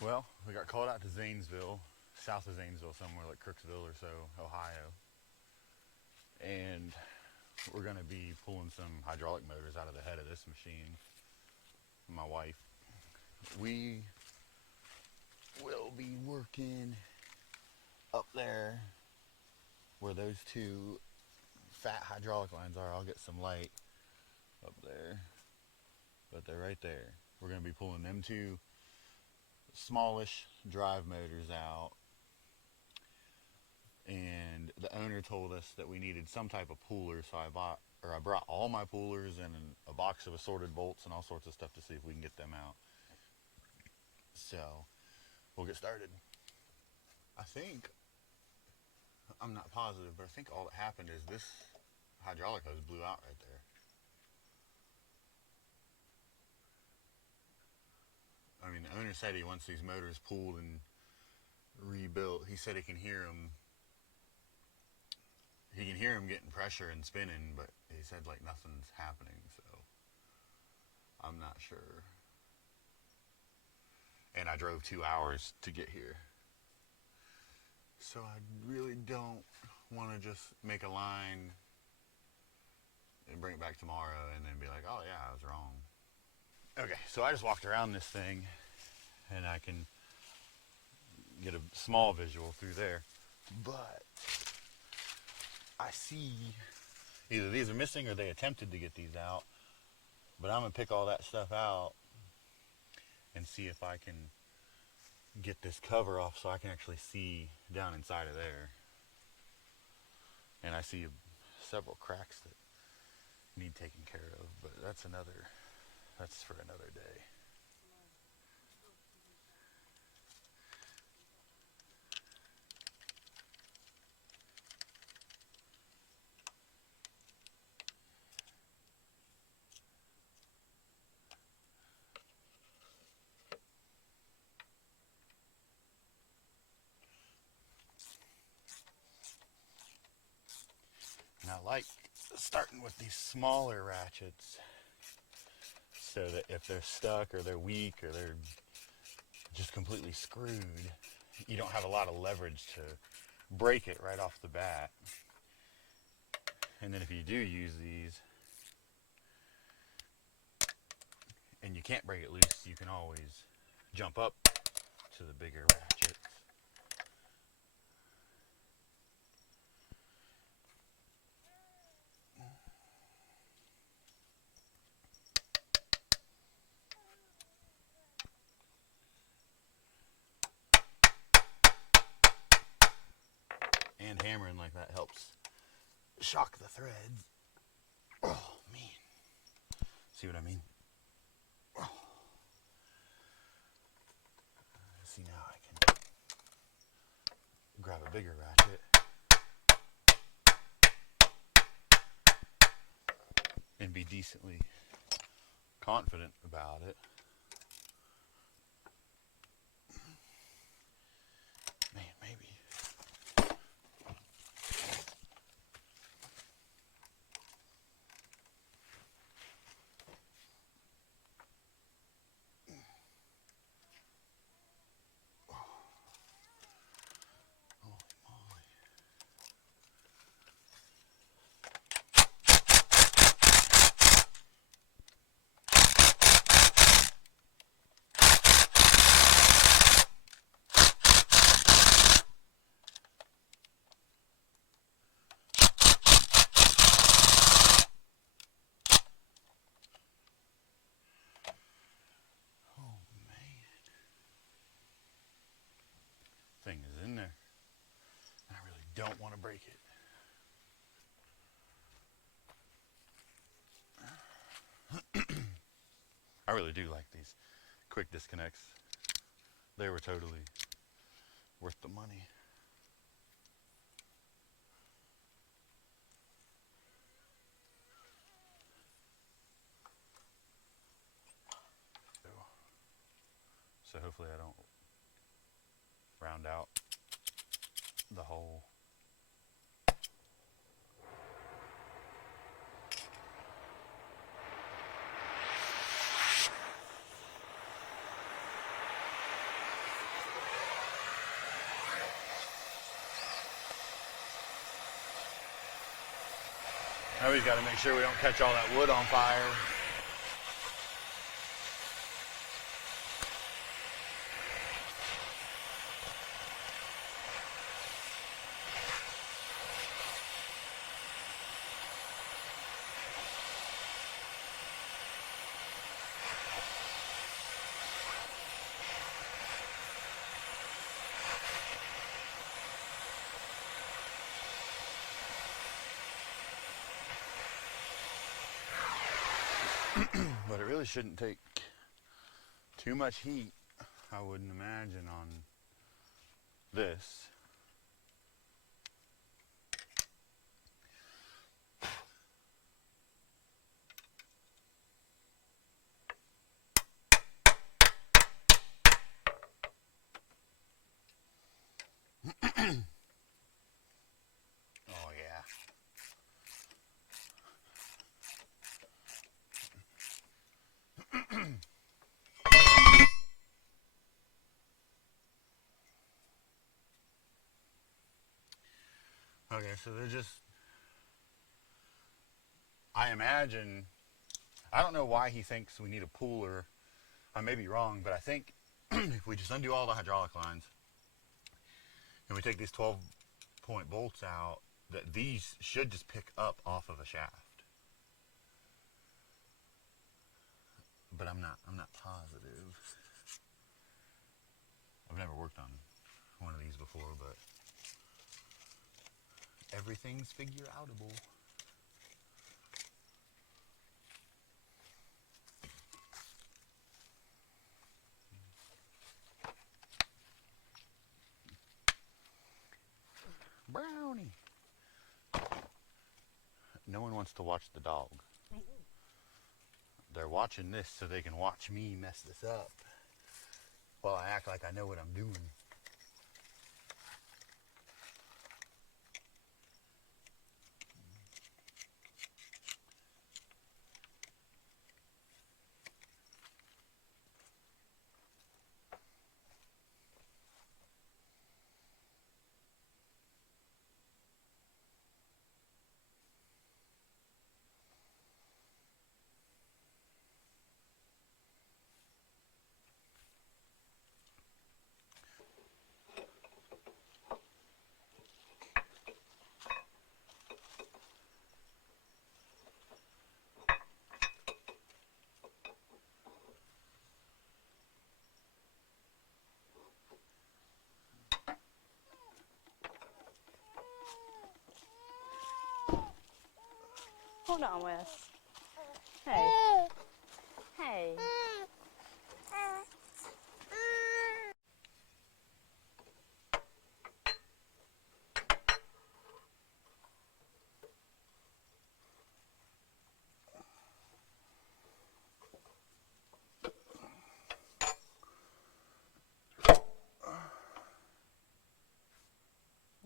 Well, we got called out to Zanesville, south of Zanesville, somewhere like Crooksville or so, Ohio. And we're going to be pulling some hydraulic motors out of the head of this machine. My wife. We will be working up there where those two fat hydraulic lines are. I'll get some light up there, but they're right there. We're going to be pulling them two smallish drive motors out, and the owner told us that we needed some type of puller, so I brought all my pullers and a box of assorted bolts and all sorts of stuff to see if we can get them out. So we'll get started. I think, I'm not positive, but I think all that happened is this hydraulic hose blew out right there. I mean, the owner said he wants these motors pulled and rebuilt. He said he can hear them. He can hear them getting pressure and spinning, but he said like nothing's happening. So I'm not sure. And I drove 2 hours to get here. So I really don't want to just make a line and bring it back tomorrow and then be like, oh yeah, I was wrong. Okay, so I just walked around this thing and I can get a small visual through there. But I see either these are missing or they attempted to get these out. But I'm going to pick all that stuff out and see if I can get this cover off so I can actually see down inside of there. And I see several cracks that need taken care of, but that's for another day. And I like starting with these smaller ratchets so that if they're stuck or they're weak or they're just completely screwed, you don't have a lot of leverage to break it right off the bat. And then if you do use these and you can't break it loose, you can always jump up to the bigger ratchets. And hammering like that helps shock the threads. Oh man. See what I mean? Oh. See, now I can grab a bigger ratchet and be decently confident about it. Man, maybe. Thing is in there. I really don't want to break it. I really do like these quick disconnects. They were totally worth the money. So hopefully I don't round out the hole. Now we've got to make sure we don't catch all that wood on fire. But it really shouldn't take too much heat, I wouldn't imagine, on this. Oh yeah. Okay, so they're just, I imagine, I don't know why he thinks we need a pooler. I may be wrong, but I think if we just undo all the hydraulic lines and we take these 12-point bolts out, that these should just pick up off of a shaft. But I'm not positive. I've never worked on one of these before, but everything's figure-outable. Brownie. No one wants to watch the dog. They're watching this so they can watch me mess this up while I act like I know what I'm doing. Hold on, Wes. Hey. Hey.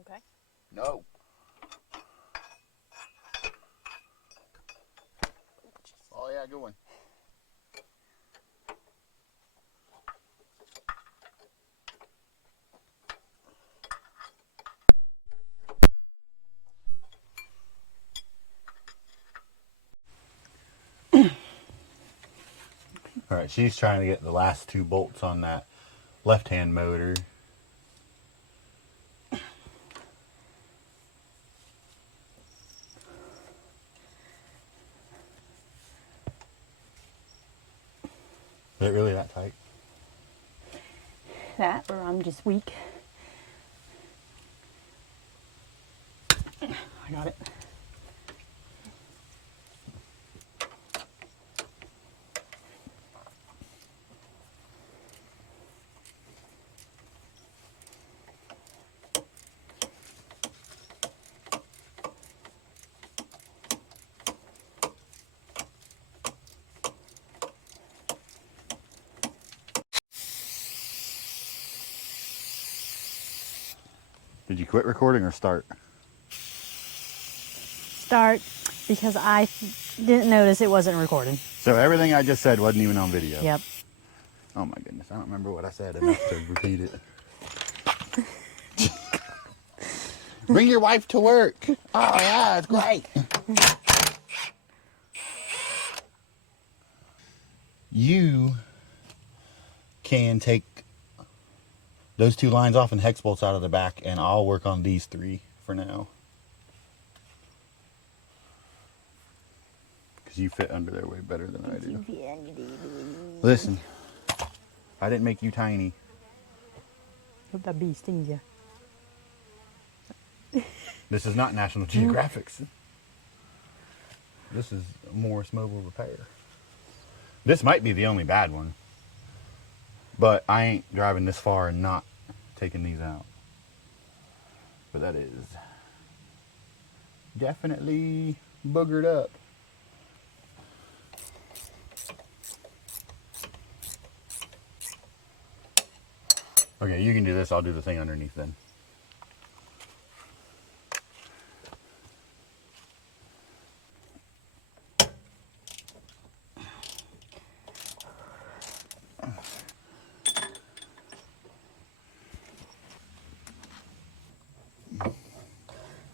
Okay. No. Oh yeah, good one. All right, she's trying to get the last two bolts on that left-hand motor. Is it really that tight? That, or I'm just weak. I got it. Did you quit recording or start? Start, because I didn't notice it wasn't recording. So everything I just said wasn't even on video? Yep. Oh my goodness, I don't remember what I said enough to repeat it. Bring your wife to work. Oh yeah, it's great. you can take those 2 lines off and hex bolts out of the back, and I'll work on these 3 for now. Because you fit under there way better than I do. Listen, I didn't make you tiny. Hope that bee stings you. This is not National Geographic's. This is Morris Mobile Repair. This might be the only bad one. But I ain't driving this far and not taking these out. But that is definitely boogered up. Okay, you can do this. I'll do the thing underneath then.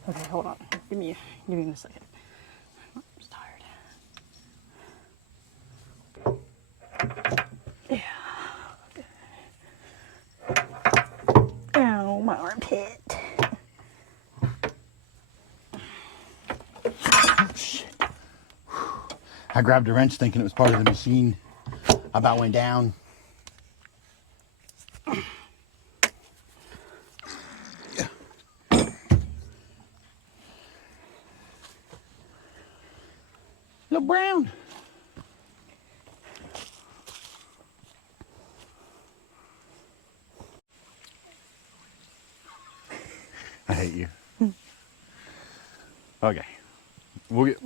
Okay, hold on. Give me a second. I'm just tired. Yeah. Ow, my armpit. Oh, shit. I grabbed a wrench thinking it was part of the machine. I about went down. Little brown. I hate you. Okay. We'll get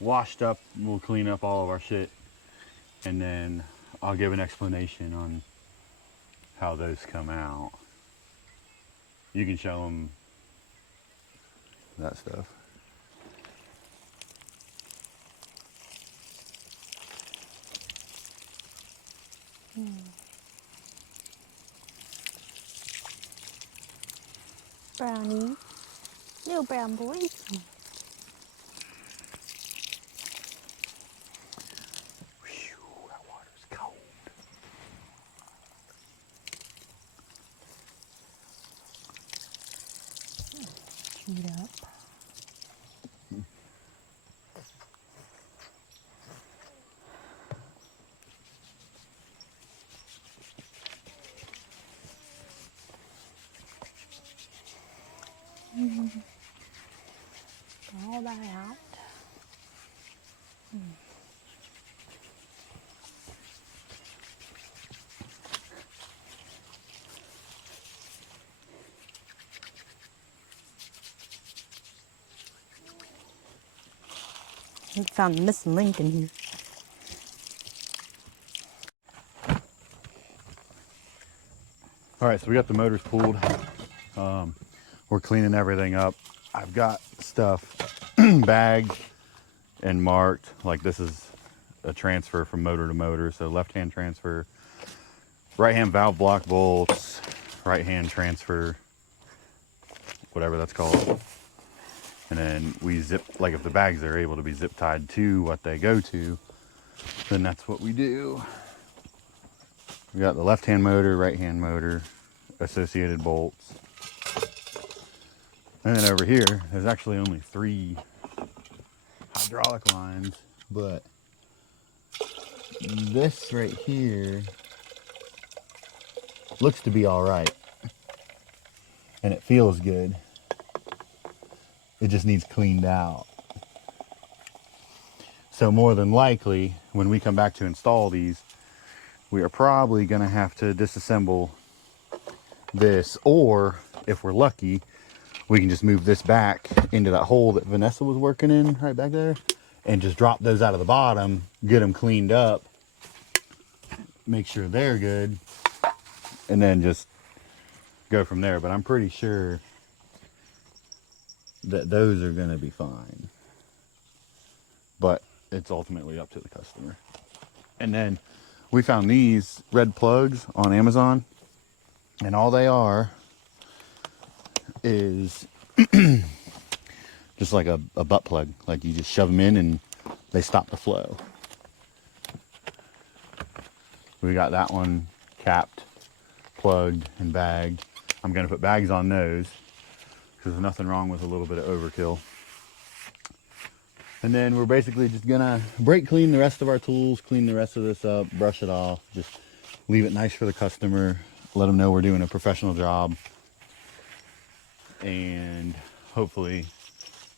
washed up. We'll clean up all of our shit. And then I'll give an explanation on how those come out. You can show them that stuff. Brownie. Little brown boy. Whew, that water's cold. Chewed up. All that out. I found the missing link in here. All right, so we got the motors pulled. We're cleaning everything up. I've got stuff bagged and marked. Like this is a transfer from motor to motor. So left-hand transfer, right-hand valve block bolts, right-hand transfer, whatever that's called. And then we zip, like if the bags are able to be zip tied to what they go to, then that's what we do. We got the left-hand motor, right-hand motor, associated bolts. And then over here, there's actually only 3 hydraulic lines, but this right here looks to be all right. And it feels good. It just needs cleaned out. So more than likely, when we come back to install these, we are probably going to have to disassemble this, or if we're lucky, we can just move this back into that hole that Vanessa was working in right back there and just drop those out of the bottom, get them cleaned up, make sure they're good, and then just go from there. But I'm pretty sure that those are going to be fine. But it's ultimately up to the customer. And then we found these red plugs on Amazon, and all they are is just like a butt plug. Like you just shove them in and they stop the flow. We got that one capped, plugged, and bagged. I'm going to put bags on those because there's nothing wrong with a little bit of overkill. And then we're basically just going to brake clean the rest of our tools, clean the rest of this up, brush it off, just leave it nice for the customer, let them know we're doing a professional job. And hopefully,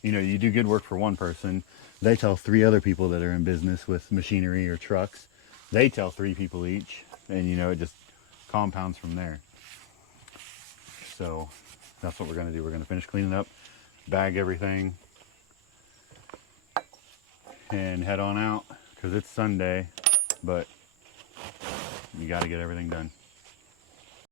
you know, you do good work for one person, they tell 3 other people that are in business with machinery or trucks, they tell 3 people each, and you know, it just compounds from there. So that's what we're going to do. We're going to finish cleaning up, bag everything, and head on out because it's Sunday, but you got to get everything done.